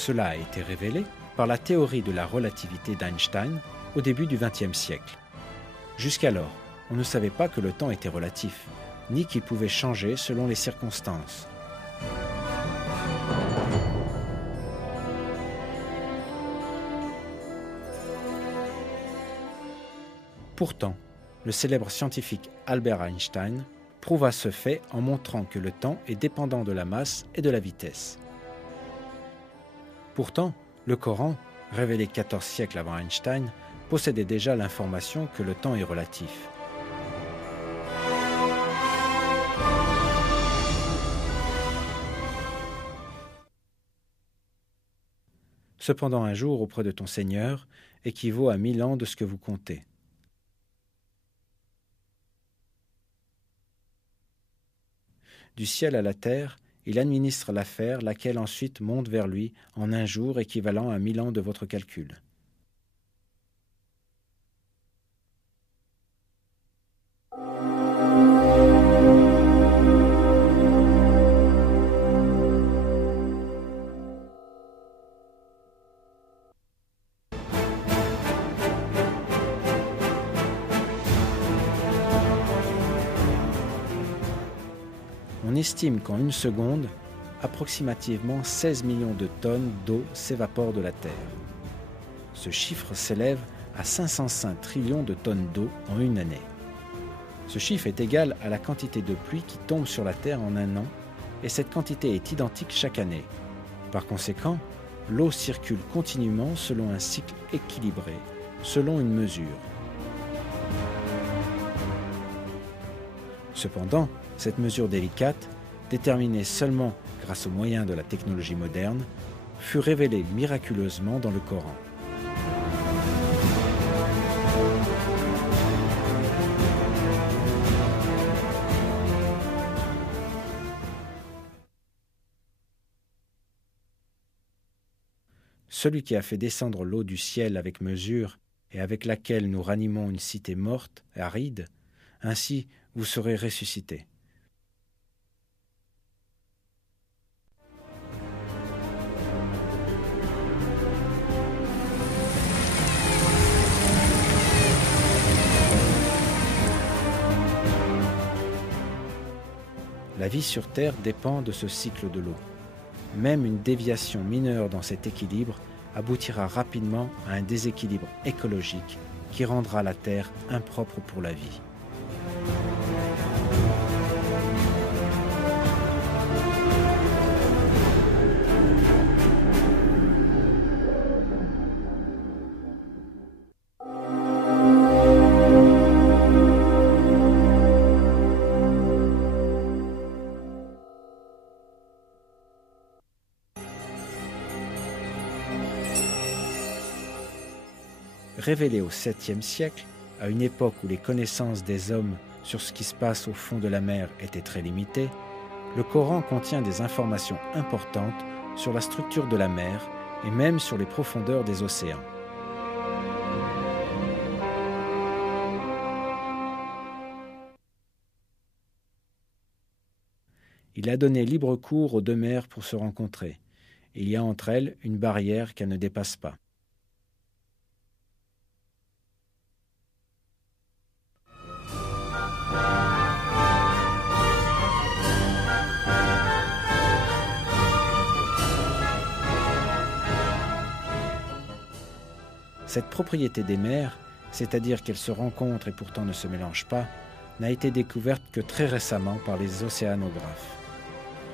Cela a été révélé par la théorie de la relativité d'Einstein au début du XXe siècle. Jusqu'alors, on ne savait pas que le temps était relatif, ni qu'il pouvait changer selon les circonstances. Pourtant, le célèbre scientifique Albert Einstein prouva ce fait en montrant que le temps est dépendant de la masse et de la vitesse. Pourtant, le Coran, révélé 14 siècles avant Einstein, possédait déjà l'information que le temps est relatif. Cependant, un jour auprès de ton Seigneur équivaut à 1000 ans de ce que vous comptez. Du ciel à la terre, il administre l'affaire, laquelle ensuite monte vers lui en un jour équivalent à 1000 ans de votre calcul. On estime qu'en une seconde, approximativement 16 millions de tonnes d'eau s'évaporent de la Terre. Ce chiffre s'élève à 505 trillions de tonnes d'eau en une année. Ce chiffre est égal à la quantité de pluie qui tombe sur la Terre en un an, et cette quantité est identique chaque année. Par conséquent, l'eau circule continuellement selon un cycle équilibré, selon une mesure. Cependant, cette mesure délicate, déterminée seulement grâce aux moyens de la technologie moderne, fut révélée miraculeusement dans le Coran. Celui qui a fait descendre l'eau du ciel avec mesure et avec laquelle nous ranimons une cité morte, aride, ainsi vous serez ressuscités. La vie sur Terre dépend de ce cycle de l'eau. Même une déviation mineure dans cet équilibre aboutira rapidement à un déséquilibre écologique qui rendra la Terre impropre pour la vie. Révélé au 7e siècle, à une époque où les connaissances des hommes sur ce qui se passe au fond de la mer étaient très limitées, le Coran contient des informations importantes sur la structure de la mer et même sur les profondeurs des océans. Il a donné libre cours aux deux mers pour se rencontrer. Il y a entre elles une barrière qu'elles ne dépassent pas. Cette propriété des mers, c'est-à-dire qu'elles se rencontrent et pourtant ne se mélangent pas, n'a été découverte que très récemment par les océanographes.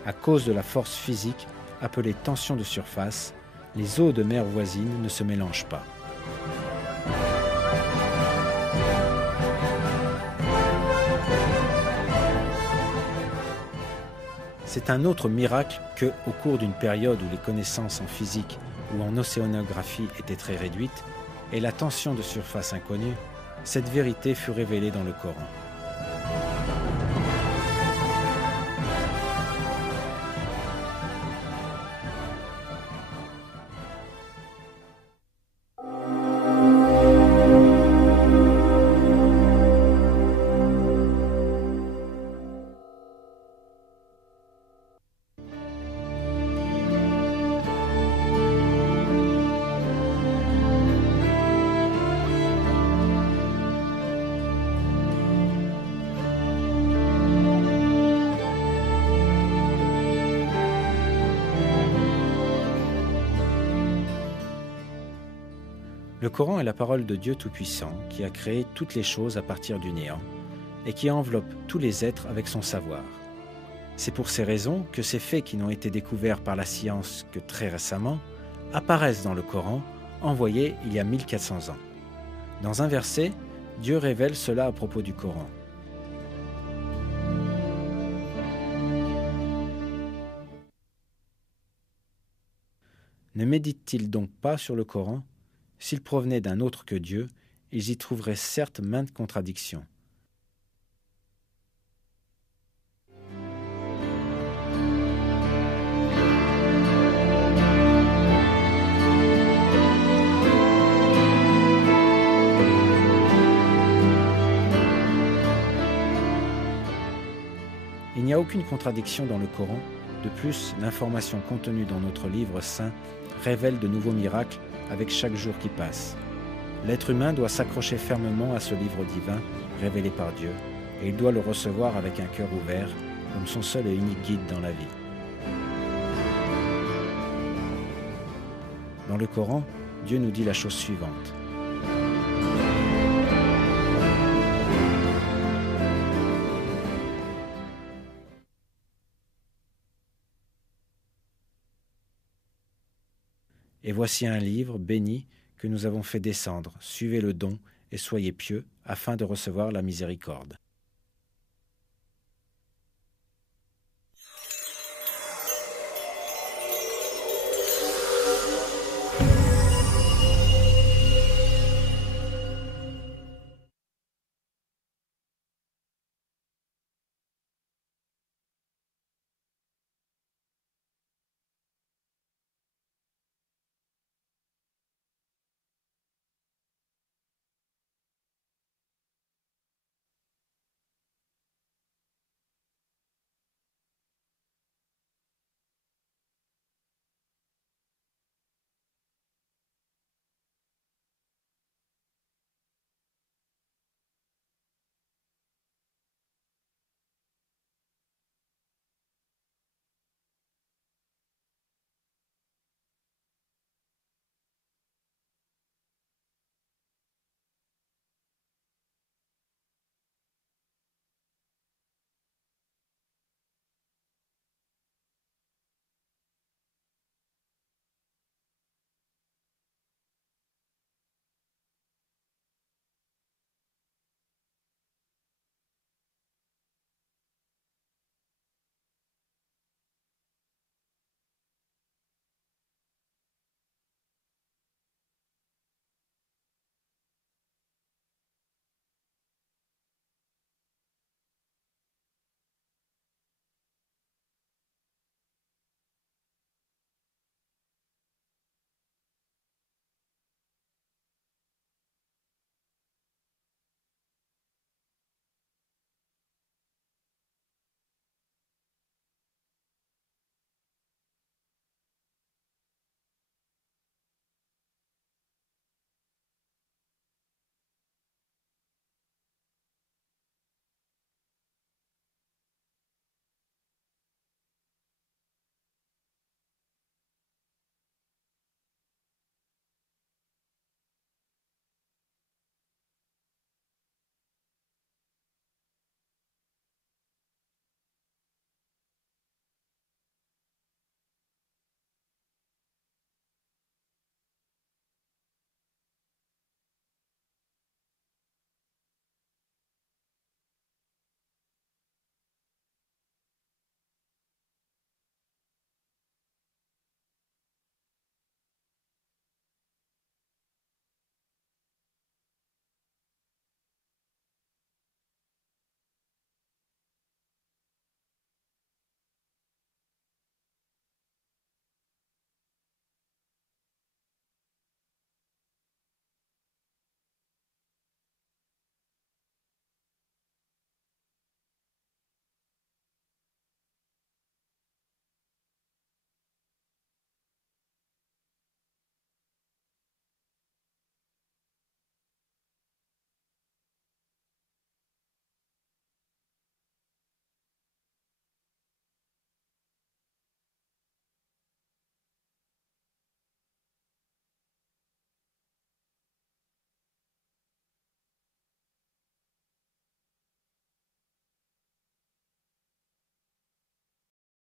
À cause de la force physique appelée tension de surface, les eaux de mer voisines ne se mélangent pas. C'est un autre miracle que, au cours d'une période où les connaissances en physique ou en océanographie étaient très réduites, et la tension de surface inconnue, cette vérité fut révélée dans le Coran. Le Coran est la parole de Dieu Tout-Puissant qui a créé toutes les choses à partir du néant et qui enveloppe tous les êtres avec son savoir. C'est pour ces raisons que ces faits qui n'ont été découverts par la science que très récemment apparaissent dans le Coran, envoyé il y a 1400 ans. Dans un verset, Dieu révèle cela à propos du Coran. Ne méditent-ils donc pas sur le Coran? S'il provenait d'un autre que Dieu, ils y trouveraient certes maintes contradictions. Il n'y a aucune contradiction dans le Coran. De plus, l'information contenue dans notre livre saint révèle de nouveaux miracles avec chaque jour qui passe. L'être humain doit s'accrocher fermement à ce livre divin révélé par Dieu, et il doit le recevoir avec un cœur ouvert, comme son seul et unique guide dans la vie. Dans le Coran, Dieu nous dit la chose suivante. Et voici un livre béni que nous avons fait descendre. Suivez le don et soyez pieux afin de recevoir la miséricorde.